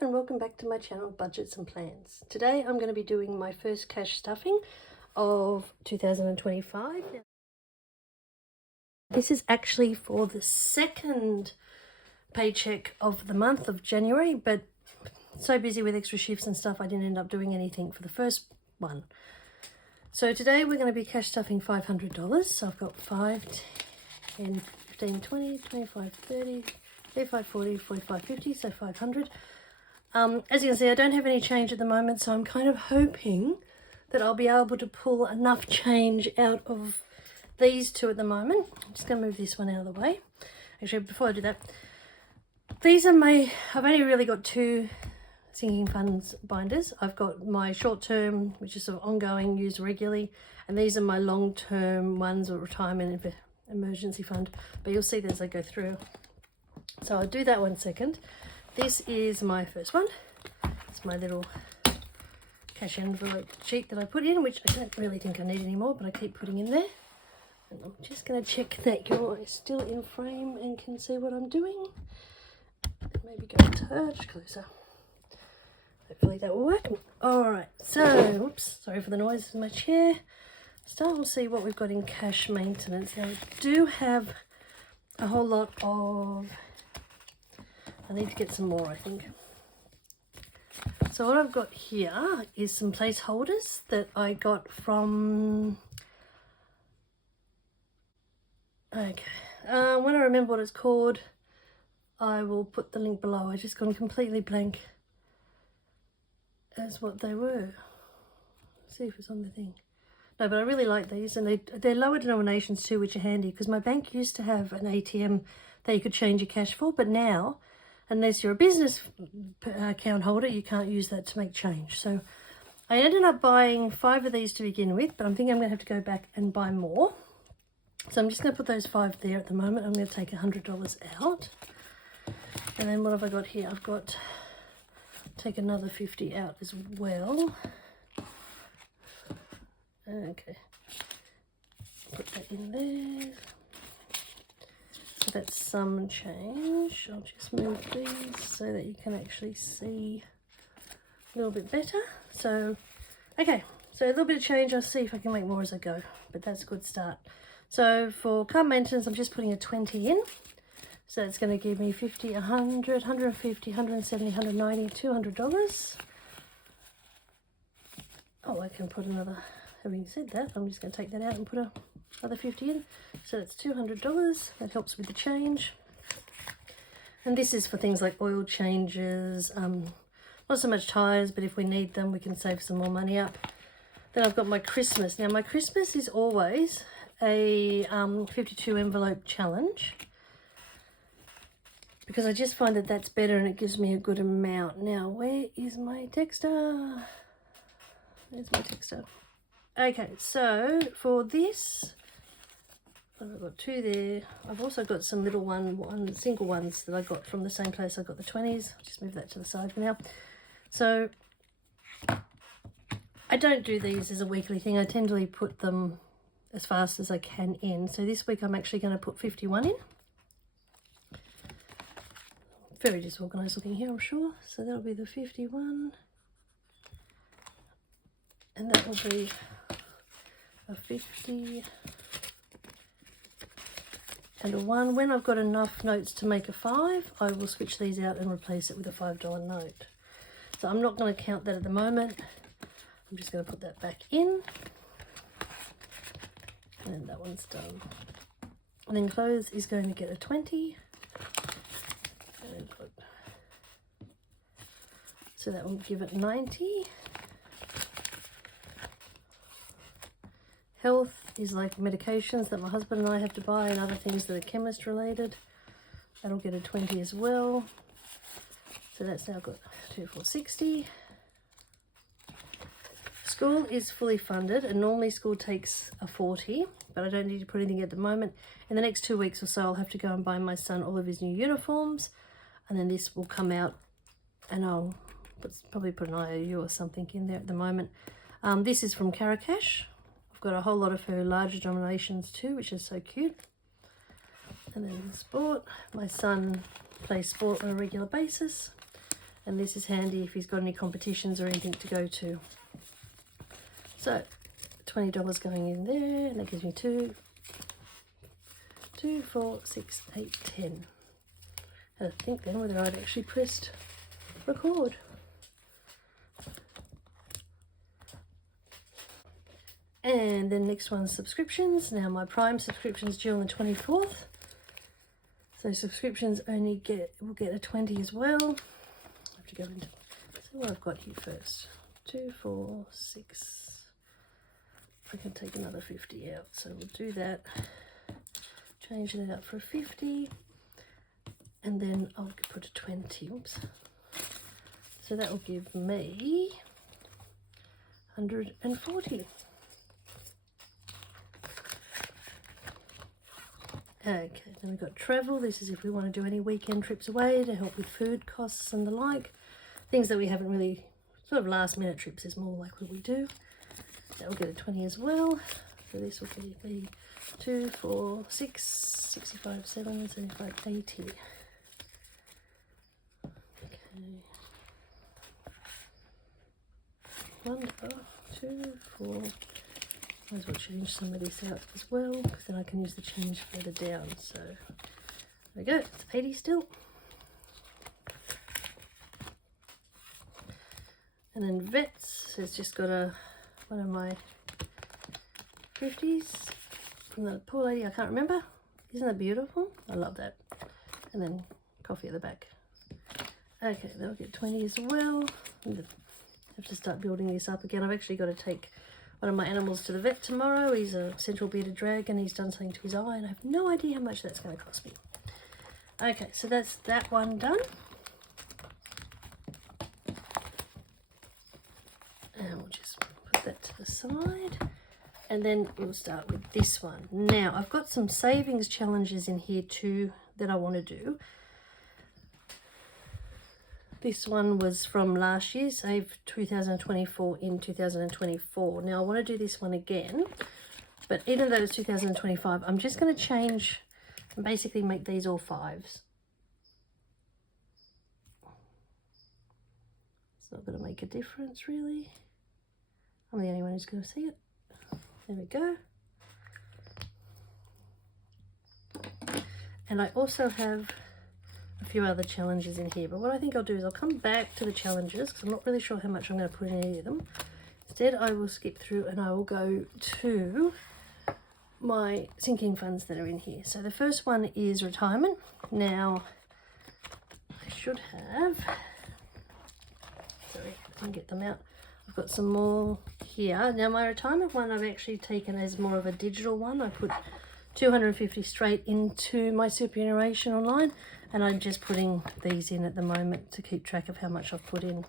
and welcome back to my channel Budgets and Plans. Today I'm going to be doing my first cash stuffing of 2025. This is actually for the second paycheck of the month of January, but so busy with extra shifts and stuff I didn't end up doing anything for the first one. So today we're going to be cash stuffing $500. So I've got 5, 10, 15, 20, 25, 30, 35, 40, 45, 50, so 500. As you can see, I don't have any change at the moment, so I'm kind of hoping that I'll be able to pull enough change out of these two at the moment. I'm just going to move this one out of the way. Actually, before I do that, these are I've only really got two sinking funds binders. I've got my short term, which is sort of ongoing, used regularly, and these are my long term ones, or retirement emergency fund, but you'll see that as I go through. So I'll do that one second. This is my first one. It's my little cash envelope sheet that I put in, which I don't really think I need anymore, but I keep putting in there. And I'm just going to check that you're still in frame and can see what I'm doing. Maybe go a touch closer. Hopefully that will work. Alright, so, oops, sorry for the noise in my chair. Start, we'll see what we've got in cash maintenance. Now, we do have a whole lot of... I need to get some more, I think. So what I've got here is some placeholders that I got from... Okay, when I remember what it's called, I will put the link below. I just gone completely blank as what they were. Let's see if it's on the thing. No, but I really like these, and they're lower denominations too, which are handy, because my bank used to have an ATM that you could change your cash for, but now, unless you're a business account holder, you can't use that to make change. So I ended up buying 5 of these to begin with, but I'm thinking I'm going to have to go back and buy more. So I'm just going to put those 5 there at the moment. I'm going to take $100 out. And then what have I got here? I've got, take another 50 out as well. Okay. Put that in there. So that's some change. I'll just move these so that you can actually see a little bit better. So, okay, so a little bit of change. I'll see if I can make more as I go, but that's a good start. So for car maintenance, I'm just putting a 20 in. So it's going to give me 50, 100, 150, 170, 190, $200. Oh, I can put another, having said that, I'm just going to take that out and put another 50 in. So that's $200. That helps with the change. And this is for things like oil changes, not so much tyres, but if we need them, we can save some more money up. Then I've got my Christmas. Now my Christmas is always a 52 envelope challenge, because I just find that that's better and it gives me a good amount. Now, where is my texter? There's my texter. Okay, so for this, I've got 2 there. I've also got some little single ones that I got from the same place I got the 20s. I'll just move that to the side for now. So I don't do these as a weekly thing. I tend to put them as fast as I can in. So this week I'm actually going to put 51 in. Very disorganized looking here, I'm sure. So that'll be the 51. And that will be a 50 and a 1. When I've got enough notes to make a 5, I will switch these out and replace it with a $5 note. So I'm not going to count that at the moment. I'm just going to put that back in. And that one's done. And then clothes is going to get a 20. And put, so that will give it 90. Health is like medications that my husband and I have to buy, and other things that are chemist related. That'll get a 20 as well. So that's now got 2460. School is fully funded, and normally school takes a 40, but I don't need to put anything at the moment. In the next 2 weeks or so, I'll have to go and buy my son all of his new uniforms, and then this will come out, and I'll probably put an IOU or something in there at the moment. This is from Caracash. I've got a whole lot of her larger denominations too, which is so cute. And then sport. My son plays sport on a regular basis. And this is handy if he's got any competitions or anything to go to. So $20 going in there, and that gives me 2, 4, 6, 8, 10. And I think then whether I'd actually pressed record. And then next one's subscriptions. Now my Prime subscription's due on the 24th. So subscriptions only will get a 20 as well. I have to go into, so what I've got here first. 2, 4, 6. I can take another 50 out. So we'll do that. Change that out for a 50. And then I'll put a 20. Oops. So that will give me 140. Okay, then we've got travel. This is if we want to do any weekend trips away to help with food costs and the like. Things that we haven't really, sort of last minute trips is more like what we do. That will get a 20 as well. So this will be 2, 4, 6, 65, 7, 75, 80. Okay. 1, 2, 4. Might as well change some of this out as well, because then I can use the change further down. So there we go, it's 80 still. And then vets has just got one of my 50s from the poor lady, I can't remember. Isn't that beautiful? I love that. And then coffee at the back. Okay, that'll get 20 as well. I have to start building this up again. I've actually got to take one of my animals to the vet tomorrow. He's a central bearded dragon. He's done something to his eye and I have no idea how much that's going to cost me. Okay, so that's that one done. And we'll just put that to the side. And then we'll start with this one. Now, I've got some savings challenges in here too that I want to do. This one was from last year, Save 2024 in 2024. Now I want to do this one again, but even though it's 2025, I'm just going to change and basically make these all 5s. It's not going to make a difference really. I'm the only one who's going to see it. There we go. And I also have a few other challenges in here, but what I think I'll do is I'll come back to the challenges because I'm not really sure how much I'm going to put in any of them. Instead I will skip through and I will go to my sinking funds that are in here. So the first one is retirement. Now I should have, sorry, I can get them out. I've got some more here. Now my retirement one I've actually taken as more of a digital one. I put 250 straight into my superannuation online, and I'm just putting these in at the moment to keep track of how much I've put in.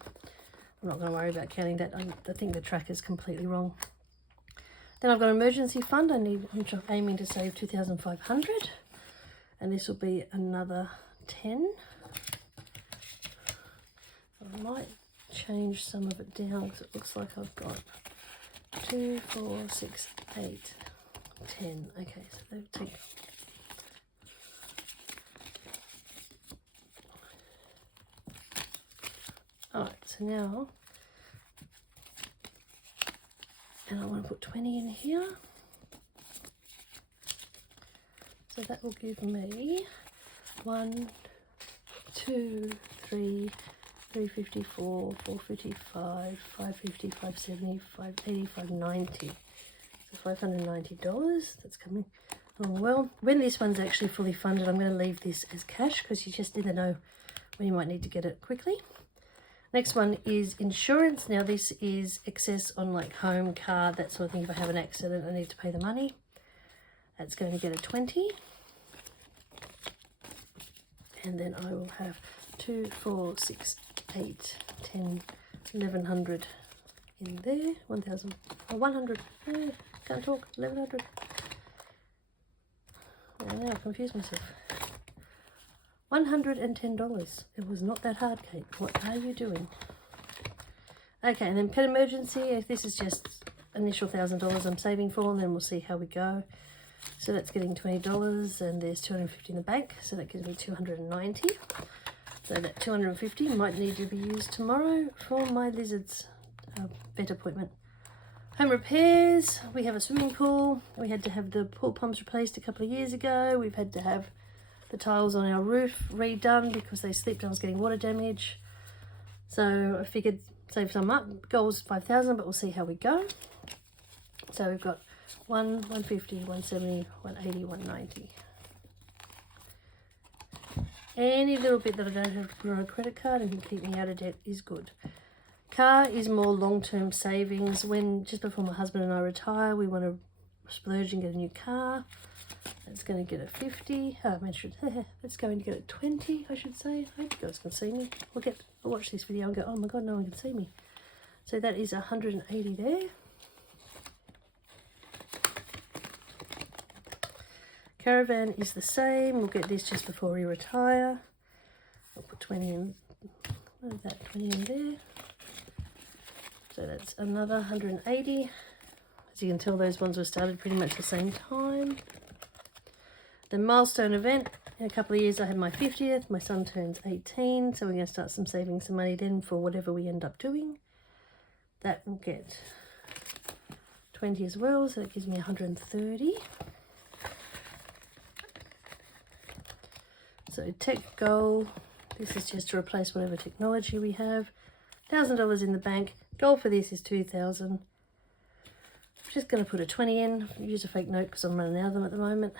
I'm not going to worry about counting that. I think the track is completely wrong. Then I've got an emergency fund. I'm aiming to save 2,500, and this will be another 10. I might change some of it down because it looks like I've got 2, 4, 6, 8, 10. Okay, so they'll take. Alright, so now, and I want to put 20 in here. So that will give me 1, 2, 3, 354, 455, 550, 570, 580, 590. So $590. That's coming along well. When this one's actually fully funded, I'm going to leave this as cash because you just never know when you might need to get it quickly. Next one is insurance. Now this is excess on like home, car, that sort of thing. If I have an accident, I need to pay the money. That's going to get a 20. And then I will have 2, 4, 6, 8, 10, 1100 in there. 1,000, or 100. Can't talk. 1100. Oh, now I confused myself. $110. It was not that hard, Kate. What are you doing? Okay, and then pet emergency. This is just initial $1,000 I'm saving for, and then we'll see how we go. So that's getting $20, and there's $250 in the bank, so that gives me $290. So that 250 might need to be used tomorrow for my lizard's vet appointment. Home repairs, we have a swimming pool. We had to have the pool pumps replaced a couple of years ago. We've had to have the tiles on our roof redone because they slipped and I was getting water damage. So I figured save some up. Goal's 5,000, but we'll see how we go. So we've got 150, 170, 180, 190. Any little bit that I don't have to put on a credit card and can keep me out of debt is good. Car is more long-term savings. When just before my husband and I retire, we want to splurge and get a new car. That's going to get a 50. Let's go and get a 20, I should say. I hope you guys can see me. I'll watch this video and go, oh my god, no one can see me. So that is 180 there. Caravan is the same. We'll get this just before we retire. I'll put 20 in. What is that? 20 in there. So that's another 180. As you can tell, those ones were started pretty much the same time. The milestone event. In a couple of years I had my 50th. My son turns 18. So we're going to start saving some money then for whatever we end up doing. That will get 20 as well. So that gives me 130. So tech goal, this is just to replace whatever technology we have. $1,000 in the bank. Goal for this is 2,000. I'm just going to put a 20 in. Use a fake note because I'm running out of them at the moment.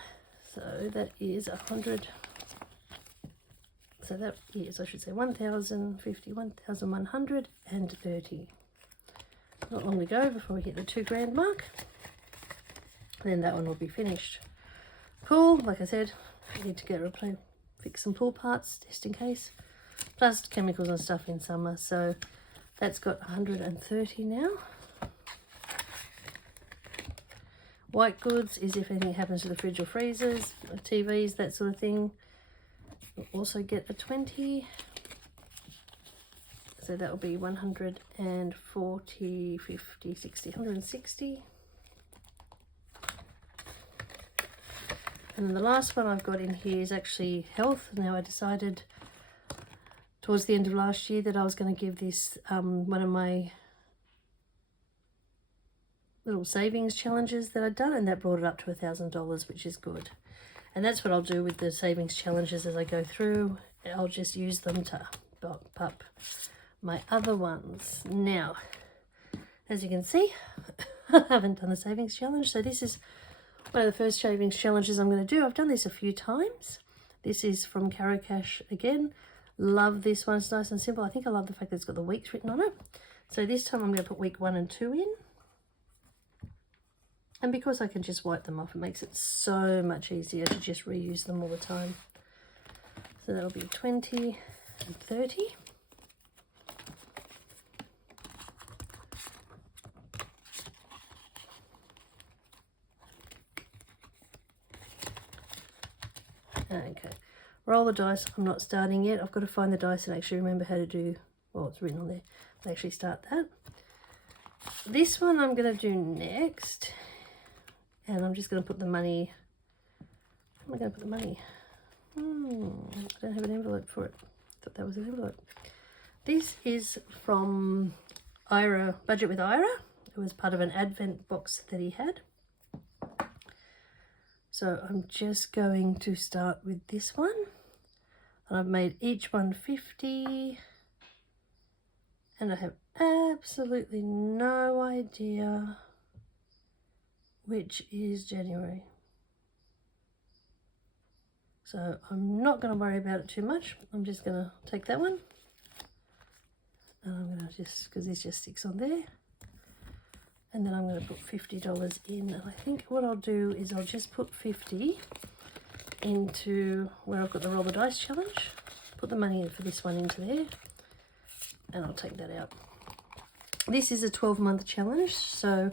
So that is 100. So that is, I should say, 1,050, 1,130. Not long to go before we hit the $2,000 mark. Then that one will be finished. Pool, like I said, I need to get fix some pool parts just in case. Plus chemicals and stuff in summer. So that's got 130 now. White goods is if anything happens to the fridge or freezers, TVs, that sort of thing. We'll also get a 20. So that will be 140, 50, 60, 160. And then the last one I've got in here is actually health. Now I decided towards the end of last year that I was going to give this one of my little savings challenges that I'd done, and that brought it up to $1,000, which is good. And that's what I'll do with the savings challenges as I go through. I'll just use them to bump up my other ones. Now, as you can see, I haven't done the savings challenge, so this is one of the first savings challenges I'm going to do. I've done this a few times. This is from Carocash again. Love this one. It's nice and simple. I think I love the fact that it's got the weeks written on it. So this time I'm going to put week 1 and 2 in. And because I can just wipe them off, it makes it so much easier to just reuse them all the time. So that'll be 20 and 30. Okay, roll the dice. I'm not starting yet. I've got to find the dice and actually remember how to do, well, it's written on there. I actually start that. This one I'm going to do next. And I'm just going to put the money, where am I going to put the money? I don't have an envelope for it. I thought that was an envelope. This is from Ira, Budget with Ira. It was part of an advent box that he had. So I'm just going to start with this one. And I've made each one 50. And I have absolutely no idea which is January. So I'm not going to worry about it too much. I'm just going to take that one. And I'm going to just, because this just sticks on there. And then I'm going to put $50 in. And I think what I'll do is I'll just put 50 into where I've got the roll the dice challenge. Put the money in for this one into there. And I'll take that out. This is a 12-month challenge, so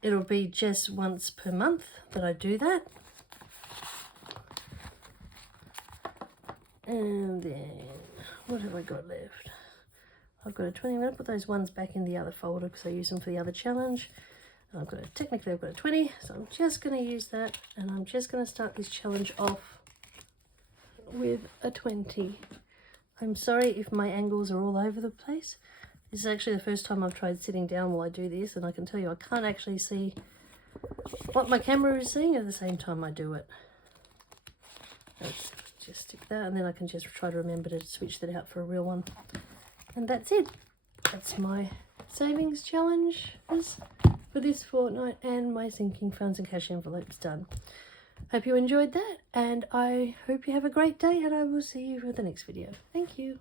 it'll be just once per month that I do that. And then, what have I got left? I've got a 20. I'm going to put those ones back in the other folder because I use them for the other challenge. And technically I've got a 20, so I'm just going to use that. And I'm just going to start this challenge off with a 20. I'm sorry if my angles are all over the place. This is actually the first time I've tried sitting down while I do this, and I can tell you I can't actually see what my camera is seeing at the same time I do it. Let's just stick that, and then I can just try to remember to switch that out for a real one. And that's it. That's my savings challenge for this fortnight, and my sinking funds and cash envelopes done. Hope you enjoyed that, and I hope you have a great day, and I will see you for the next video. Thank you.